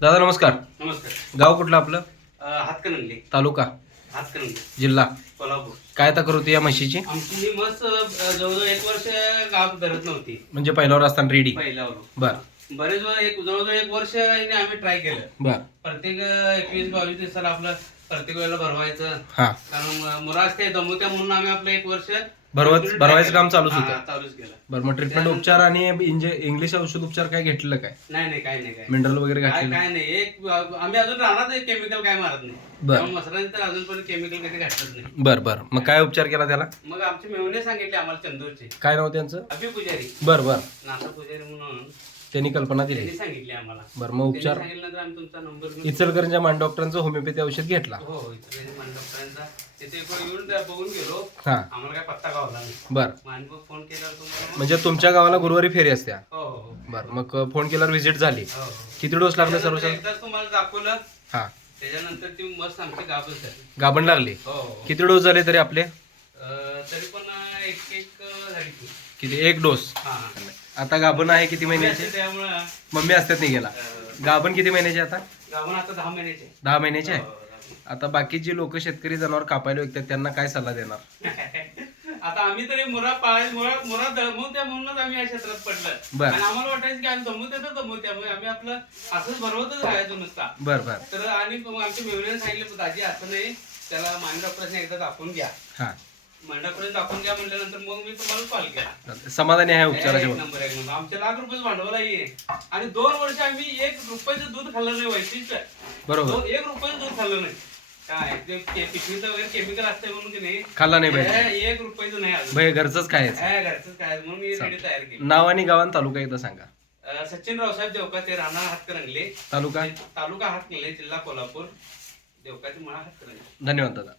दादा नमस्कार. नमस्कार. गाव कुठलं आपलं? हातकणंगले. तालुका? हातकणंगले. जिल्हा? कोल्हापूर. काय तक्रार होती या म्हशीची? आमची ही अं, जवळजवळ एक वर्ष गाव धरत नव्हती. म्हणजे पहिल्यावर असताना रेडी पहिल्यावर बर. बरेच वेळा एक जवळजवळ एक वर्ष आम्ही ट्राय केलं. बर. प्रत्येक एकवीस बावीस दिवसाला आपलं प्रत्येक वेळेला भरवायचं. हा. कारण अं, मुरास ते दमवत्या म्हणून आम्ही आपलं एक वर्ष भरवत- भरवायचं. काम चालूच होतं. चालूच केलं. बर मग ट्रीटमेंट उपचार आणि इंजे इंग्लिश औषध उपचार काय घेतलेलं काय? नाही नाही काय नाही काय मिनरल वगैरे काय घातलेलं काय नाही. एक आम्ही अजून राहणार केमिकल काय मारत नाही. बर. त्यामुळे मसराने तर अजूनपर्यंत केमिकल कधी घातलंच नाही. बर बर. मग काय उपचार केला त्याला? मग आमचे मेवणे सांगितले आम्हाला चंदूरचे. काय नाव त्यांचं? अभि पुजारी बर बर. नाथा पुजारी म्हणून. त्यांनी कल्पना दिली. त्यांनी सांगितले आम्हाला. बर मग त्यांनी उपचार सांगितल्यानंतर आम्ही तुमचा नंबर घेऊन इचलकरंजा मान डॉक्टरांचं होमिओपॅथी औषध घेतला. हो हो इथे मंडपपर्यंत तिथे एक वेळ येऊन त्या बघून गेलो. हा. आम्हाला काय पत्ता गावला नाही. बर. मग आणि मग फोन केल्यावर तुम्हाला मग- म्हणजे तुमच्या गावाला गुरुवारी फेरी असत्या. हो हो हो. बर मग फोन केल्यावर व्हिजिट झाली. हो हो. किती डोस लागले सर्व एकदाच तुम्हाला दाखवलं. हा. त्याच्यानंतर ती मस्त आमची गाबच झाली. गाभण लागली. हो हो. किती डोस झाले तरी आपले अं, तरी पण अं, एक एक अं, झाली ती किती? एक डोस. आता गाभण आहे किती महिन्याचे? त्यामुळं मम्मी असतात नाही गेला. गाभण किती महिन्याचे आता? दहा महिन्याचे. दहा महिन्याचे आहे? हो. आता बाकीचे लोक शेतकरी जनावर कापायला विकतात त्यांना काय सल्ला देणार? आता आम्ही तरी मुरा पाळाय मुरा मुरा दमवत्या म्हणूनच आम्ही या क्षेत्रात पडलं बर. आणि आम्हाला वाटायचं की आम्ही दमवत्या तर दमवत्यामुळे आम्ही आपलं असंच भरवतच राहायचो नुसता. बर बर. तर आणि आमच्या मेवण्याने सांगितलं दाजी असं नाही. त्याला मान डॉक्टरने एकदा दाखवून घ्या. दाखवून घ्या म्हटल्यानंतर मग मी तुम्हाला कॉल केला. समाधानी आहे उपचाराच्या. नंबर एक नंबर. आमच्या लाख रुपये भांडवल आहे. आणि दोन वर्ष आम्ही एक रुपयाचं दूध खाल्लं नाही वैशिष्ट्य. बरोबर. दोन एक रुपयाचं दूध खाल्लं नाही. काय ते के- पिशवीचं वगैरे केमिकल असतंय म्हणून की नाही? खाल्ला नाही पाहिजे. हे एक रुपयाचं नाही अजून. भय घरचंच खायचं. काय घरचंच काय म्हणून मी रेडी तयार केली. नाव आणि गावान तालुका एकदा सांगा. अं, सचिन रावसाहेब देवका ते राहणार हातकरंगले तालुका? तालुका हातकरंगले जिल्हा कोल्हापूर. देवकाचे मळा हातकरंगले धन्यवाद दादा.